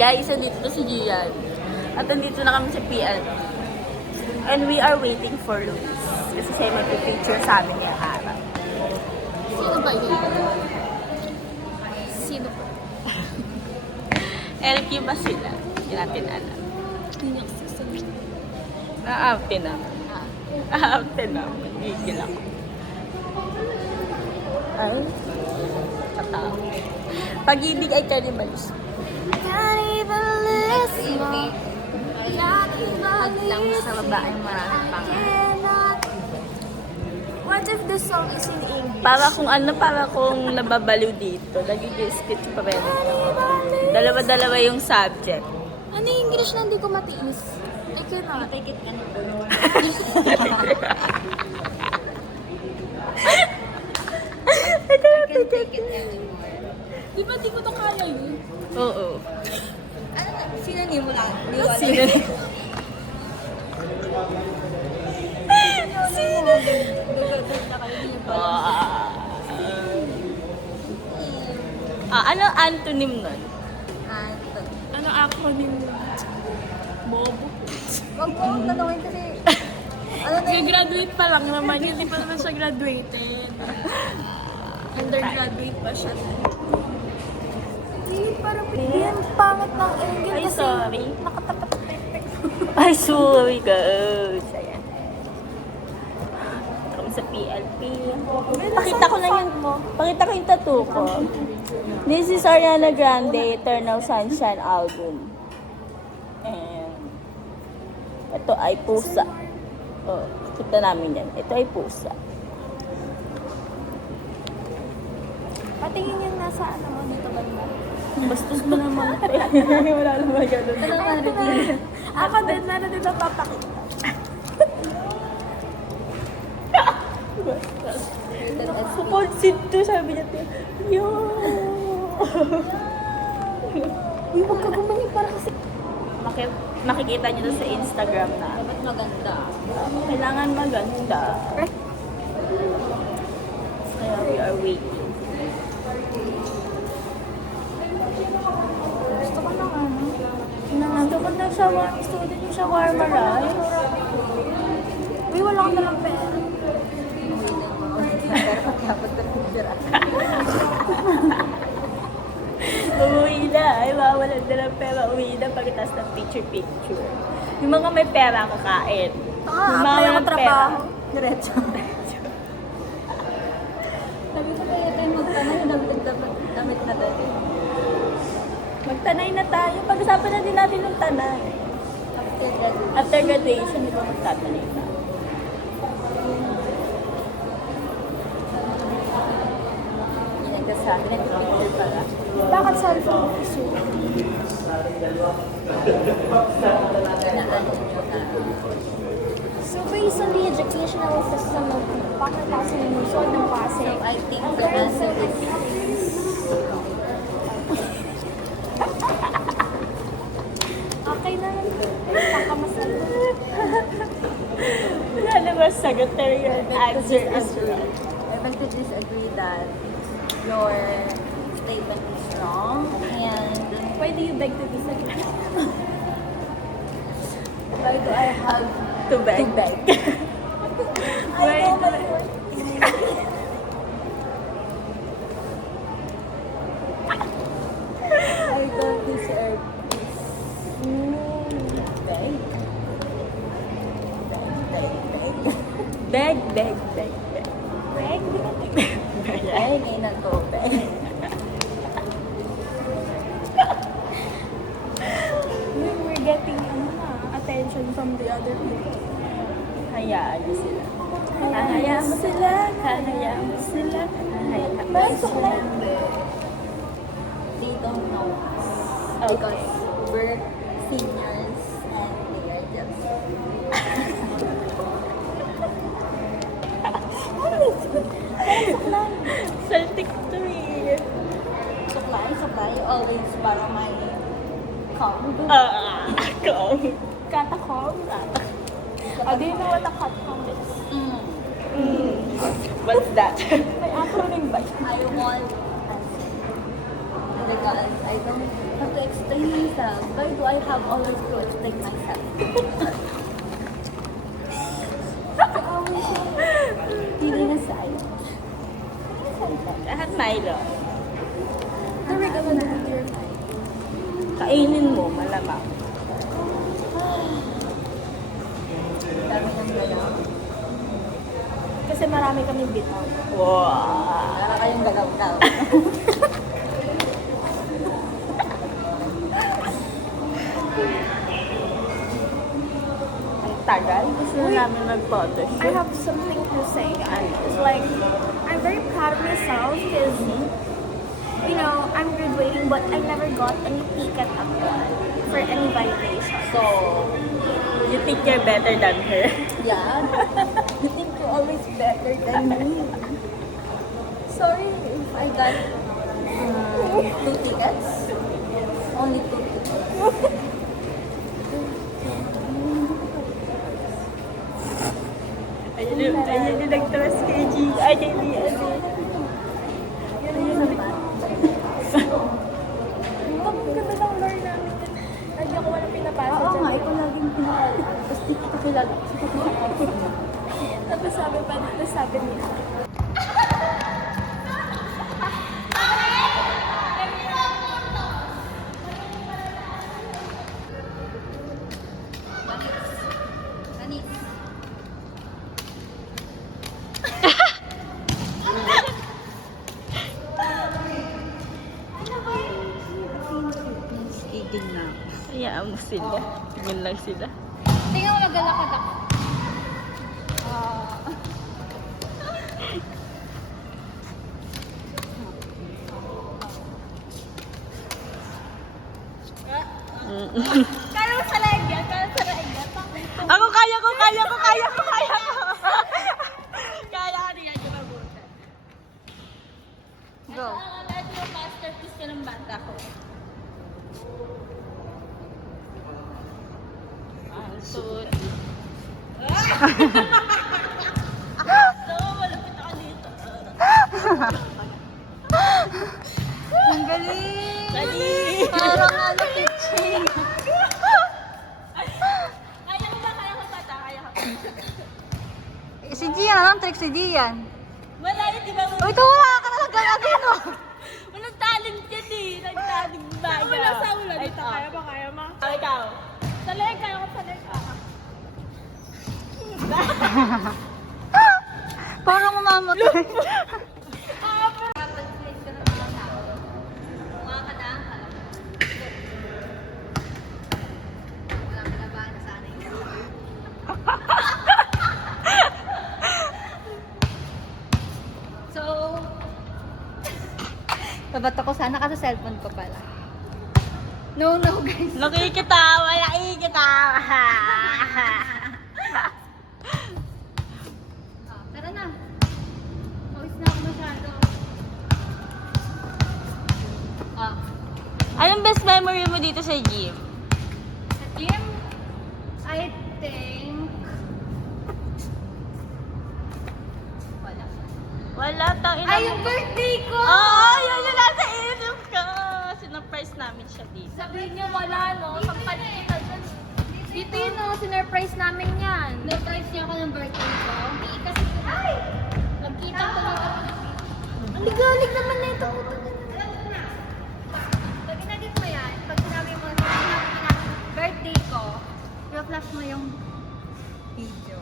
Guys, nandito si Gian. At nandito na kami sa PLP. And we are waiting for Luis. Kasi siya mag-picture sa amin yung araw. Sino ba yun? Sino ba? LQ ba sila? Hindi natin alam. Hindi niya kasi sasabihin. Na-out na. Na-out na. Gigil ako. Ay. Katawa. Pag-ibig ay cannibalism. Hag lang sa babaeng maraming pangalan. What if the song is in English? Para kung nababaliw dito. Nag-i-sketch pa rin. Dalawa-dalawa yung subject. Ano yung English na hindi ko matiis? I cannot. Take it anymore. I can't take it anymore. Di ba di ko to kaya yun? Oo. Ano na? Sino ni mo lang? Sino? Sino? Ano antonym nun? Ano acronym mo? Bobo. Wag mo akong tanongin kasi... Ano na yun? Graduate pa lang naman yun. Hindi pa naman siya graduated. Undergraduate pa siya. Hindi, parang yan, pangit ng English Ay, kasi sorry. nakatapat na pepek. Ay, sorry guys. Ayan. Kami sa PLP. Pakita ko lang yung... Pakita ko yung tattoo ko. This is Ariana Grande, Eternal Sunshine album. And ito ay pusa. Oh, kita namin yan. Ito ay pusa. Patingin yung nasa ano mo dito banda. Bastos mo naman. Wala naman ganun. Ako din, meron dito papakita. Kuponsit to, sabi niya. Yo! Uy, wag ka gumaling para kasi... Makikita niyo to sa Instagram na. Dapat maganda. Kailangan maganda. Kaya we are waiting. Gusto ko ng ano. Dapat na shawarma. Gusto ko din yung shawarma rice. Uy, wala ka nalang pera. Dapat na picture. Uwi na. Ay, mawalan na ng pera. Uwi na pagkatapos ng picture. Yung mga may pera kakain. Yung mga walang trabaho. Diretso. Sabi ko kaya tayo magtanay, damit na tayo. Magtanay na tayo. Pag-usapan na din natin ng tanay. After graduation, di ba magtatanay na? Hindi nagkasabi. Nag-picture pala. Bakit cellphone mo iso? So based on the educational system of Pakistan and Luzon ng Pasig, I think the answer is okay na lang. Kakamasal. wala naman sagot pero your answer is right. I beg to disagree that your statement is wrong, and Why do you beg to disagree? why do I have To beg. I know my worth. I don't deserve this. Beg. Beg. Beg, ay, hindi na to, beg. We're getting attention from the other people. Hayaan mo sila. Hayaan mo sila. Hayaan mo sila. Hayaan mo But sila. they don't know us. Because we're seniors and they are just... Saltik to eh. Supply, always parang may calm. Kong. Catacomb. Do you know what a catacomb is? What's that? May acronym ba? I want answer. Because I don't have to explain myself, why do I have all these clothes like myself? Feeling aside. Lahat Milo. How are we gonna do your mind? Kainin mo, malamang. Dami ng galaw. Kasi marami kaming bitaw. Wow. Para kayong galaw-galaw. Ang tagal. Gusto na namin I mag-photoshoot. have something to say. It's like, I'm very proud of myself because, you know, I'm graduating but I never got any ticket abroad for any validation. So, You think you're better than her? yeah. You think you're always better than me. Sorry if I got 2 tickets. Only 2 tickets. Ayun yung nagtawas kay G. Ay, hindi. Ayun naman. Ang ganda ng lore namin yun. Lagi ako walang pinapasa Oo dyan. nga, ito laging pinakala. Tapos dito ko lagi. Tapos sabi niya, Igil na. Hayaan mo sila. Tingin lang sila. Tingnan mo, naglalakad ako. kaya mo sa leg yan, Ako, kaya ko. Kaya ko niyan yung mabutan. Go. Lahat yung masterpiece ka ng bata ko. Ang suot. Malapit ako dito. Ang galing! Dali! Parang ano, kitchen. Kaya ko ba? Kaya ko ba? Kaya ko. Si Gian, anong trick si Gian? Wala yun, di ba? Uy, ito wala ka talaga natin, no? Walang talent yan eh. Nagtalent ba? wala sa ulo dito. Kaya mo? Ikaw. Sa leg, kaya ko sa leg. Parang mamamatay. So, babato ko sana kasi cellphone ko pala. No, guys. Nakikitawa. Tara na. Pawis na ako masyado. Anong best memory mo dito sa gym? Sa gym, I think... Wala. Wala, tangin. Ay, yung birthday ko! Oo, yun yung nasa isip ko. Sinurprise namin siya dito. Sabihin niyo wala, no? Sampalit kita dyan. Dito yun, no? Sinurprise namin yan. Sinurprise niya ako ng birthday ko? Hindi kasi... Ay! Nagkita ko lang kami. Ang ligalig naman na ito. Pag inagit mo yan, pag sinabi mo birthday ko, i-flash mo yung video.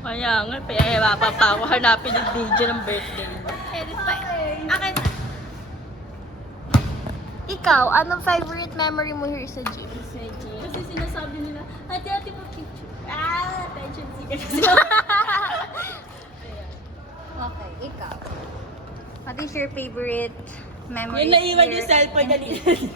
Kaya nga, kaya mapapa ako hanapin yung video ng birthday. Edit pa. Akin. Ikaw, anong favorite memory mo here sa gym? Sa gym. Kasi sinasabi nila, ate pa picture. Attention seeker. Okay, ikaw. What is your favorite memory? Yung naiwan here yung cellphone niya in dito.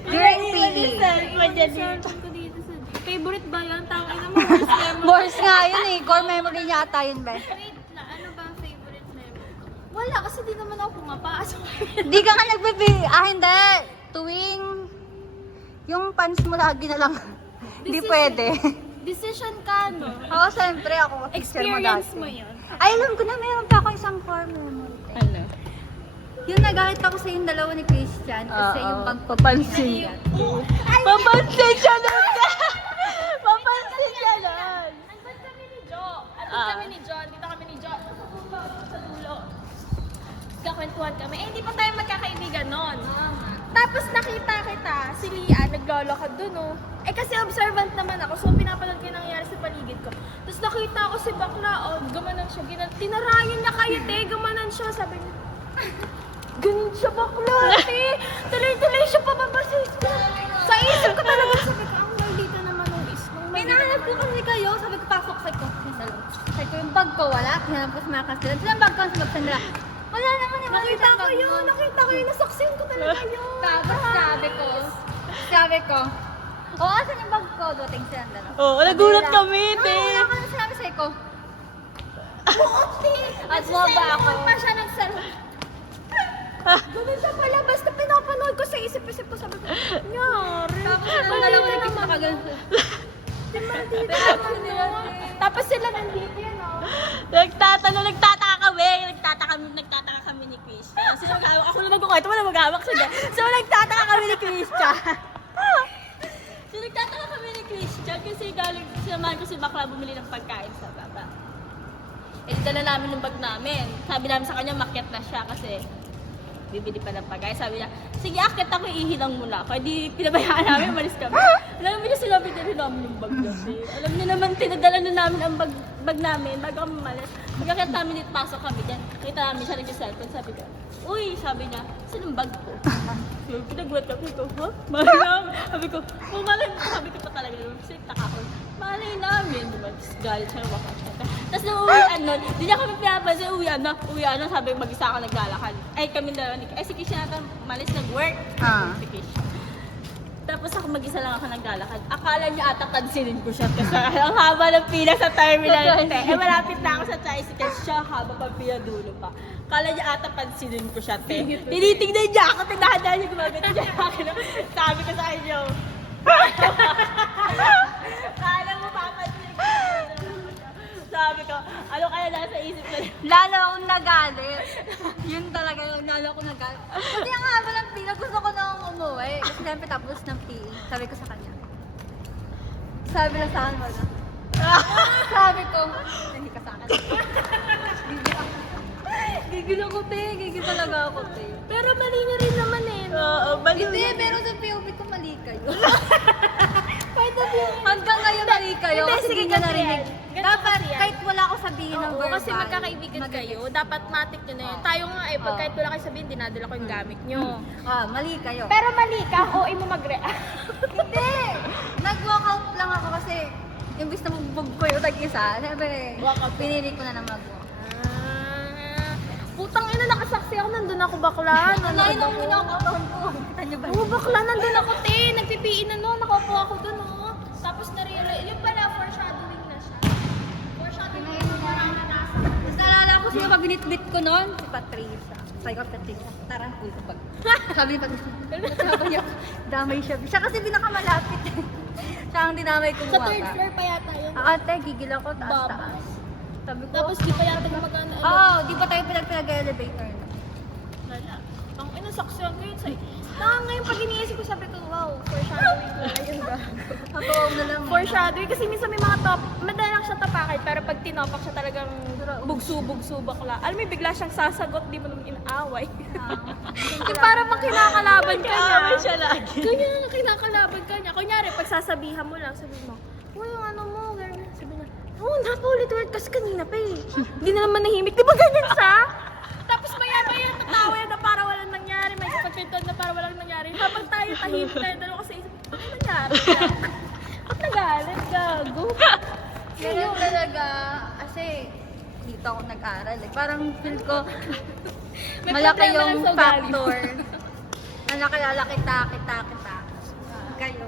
During Naiwan yung PE. cellphone niya dito. Cellphone ko dito sa gym. Favorite ba yan? Tangin na mo, worst memory. Boys nga yun eh. Core memory niya ata yun, be. Wait lang, ano ba ang favorite memory ko? Wala, kasi di naman ako pumapasok. Hindi ka nga hindi. Tuwing yung pants mo lagi na lang. Hindi Decision. pwede. Decision ka, no? Oo, siyempre ako. Teacher mo Experience dati. mo yun. Ay, alam ko na, meron pa ako isang core memory. Ano? Yung nagalit ako sa yung dalawa ni Christian kasi yung bag ko. Papansin. Papansin siya nun! Papansin siya nun! Andun kami ni Jo. Andun kami ni Jo. Dito kami ni Jo. Sa dulo. Kakwentuhan kami. Eh, hindi pa tayo magkakaibigan nun. Tapos nakita kita, si Lia, naglolo ka dun, oh. Eh kasi observant naman ako, so pinapanood ko yung nangyayari sa paligid ko. Tapos nakita ko si bakla, oh, gumanan siya, tinarayan niya kayo, te, gumanan siya, sabi niya. Ganun siya bakla, te. Tuloy-tuloy siya pababa sa isip ko talaga. Sabi ko, ang maldita naman ng ismong. May nahanap ko kasi kayo, sabi ko pasok sa ko. Sabi ko yung bag ko wala, hinanap ko sa mga kasilan. Saan bag ko sa magsandala? Wala naman yung Nakita ko yun, nasaksiyan ko talaga yun. Tapos sabi ko, oh, asan yung bag ko? Dumating sila ang dalawa. Oo, nagulat kami, te. Wala ko na sinabi sa'yo ko. Buti! At waba ako. pa siya nagsalo. Ganun siya pala, basta pinapanood ko sa isip-isip ko, sabi ko, nyari. Tapos ang dalawa na kita kagano'n. Tapos sila nandito yan, oh. Nagtataka kami ni Christian. So, ako na magkukwento, wala mag-hawak siya. So, nagtataka kami ni Christian. So, nagtataka kami ni Christian kasi galing, sinamahan ko si Bakla bumili ng pagkain sa baba. Eh, dala namin ng bag namin. Sabi namin sa kanya, makyat na siya kasi bibili pa ng pagkain. Sabi niya, sige, akit ako, ihilang muna ako. Hindi pinabayaan namin, malis kami. Alam mo niya, sinabi na rin namin yung bag namin. Alam niya naman, tinadala na namin ang bag namin bago kami malis. Pagkakit namin dito, pasok kami dyan. Kita namin siya nag-cellphone. Sabi ko, uy, sabi niya, saan ang bag ko? So, pinagulat kami ko, ha? Malay namin. Sabi ko, oh, malay mo. Sabi ko pa talaga, kasi taka ko. Malay namin. Diba? Tapos galit siya, wakas siya. Tapos nung uwian nun, di niya kami pinapansin, uwian na, sabi mag-isa ako naglalakad. Ay, kami dalawa ni si Kisha nata, malis nag-work. Si Kisha. Tapos ako mag-isa lang ako naglalakad. Akala niya ata pansinin ko siya kasi ang haba ng pila sa terminal. Eh, malapit na ako sa tricycle siya, haba pa pila dulo pa. Akala niya ata pansinin ko siya, te. Tinitignan niya ako, tinahanda niya gumagat niya akin. Sabi ko sa kanya, kala mo papansin ko. Sabi ko, ano kaya nasa isip ko? Lalo akong nagalit. Yun talaga yung lalo akong nagalit. Kasi ang haba ng pila, gusto ko nang umuwi. Kasi siyempre tapos ng PE. Sabi ko sa kanya. Sabi lang sa akin, wala. Sabi ko, hindi ka sa akin. Gigil ako, te. Gigil talaga ako, te. Pero mali niya rin naman eh. No? Oo, baliw Hindi, niya. pero sa POV ko mali kayo. Hanggang ngayon mali kayo. Hindi, Kasi sige, hindi nyo ganito narinig. yan. Ganito Dapat, kasi yan. kahit wala ako sabihin ng Oo, verbal. kasi magkakaibigan kayo, dapat matik nyo na yun. Tayo nga eh, pag kahit wala kayo sabihin, dinadala ko yung gamit nyo. Mali kayo. Pero mali ka, OA mo mag-react. Hindi! Nag-walkout lang ako kasi yung gusto mong bug ko yung tag-isa. Siyempre, pinili ko na na mag-walk. Putang ina, nakasaksi ako, nandun ako bakla. Nanayin Nanood ako ako. pinakautaon ko. Kita niyo ba? Oo, bakla, nandun ako, te. Nagpipiin na no, nakaupo ako dun, oh. Tapos na-realize, yung pala, foreshadowing na siya. Foreshadowing na marami nasa. Tapos naalala ko sino pa binitbit ko noon? Si Patricia. Sabi ko, Patricia, tara, uy ko pag. Sabi ni Patricia, sabi niya, damay siya. Siya kasi pinakamalapit. Siya ang dinamay ko Sa third floor pa yata yun. Ate, gigil ako, taas. Babas. Sabi ko, Tapos di pa yata gumagana. oo, di pa tayo pinag-elevator. Wala. Ang ina, saksiyan ko yun sa... Ngayon pag iniisip ko, sabi ko, wow, foreshadowing ko. Ayun ba? Natuwa na lang. Foreshadowing, kasi minsan may mga top, madalang siya tapakit, pero pag tinopak siya talagang bugso-bugso bakla. Alam mo, bigla siyang sasagot, di mo naman inaaway. Yung parang pang kinakalaban ka niya. Kaaway siya lagi. Kanya kinakalaban ka niya. Kunyari, pag sasabihan mo lang, sabi mo, uy, yung ano mo, ganyan. Sabi niya, oh, napaulit-ulit kasi kanina pa eh. Hindi na naman nahimik. Di ba ganyan siya? Tapos maya-maya tatawa yan na para walang nangyari. May pagpintuan na para walang nangyari. Habang tayo tahimik tayo, dalawa kasi isip, ano nangyari? Ba't nagalit? Gago. Ngayon talaga, kasi dito ako nag-aral eh. Parang feel ko, May malaki problema lang yung sa ugali. factor. Na nakilala kita. Kayo.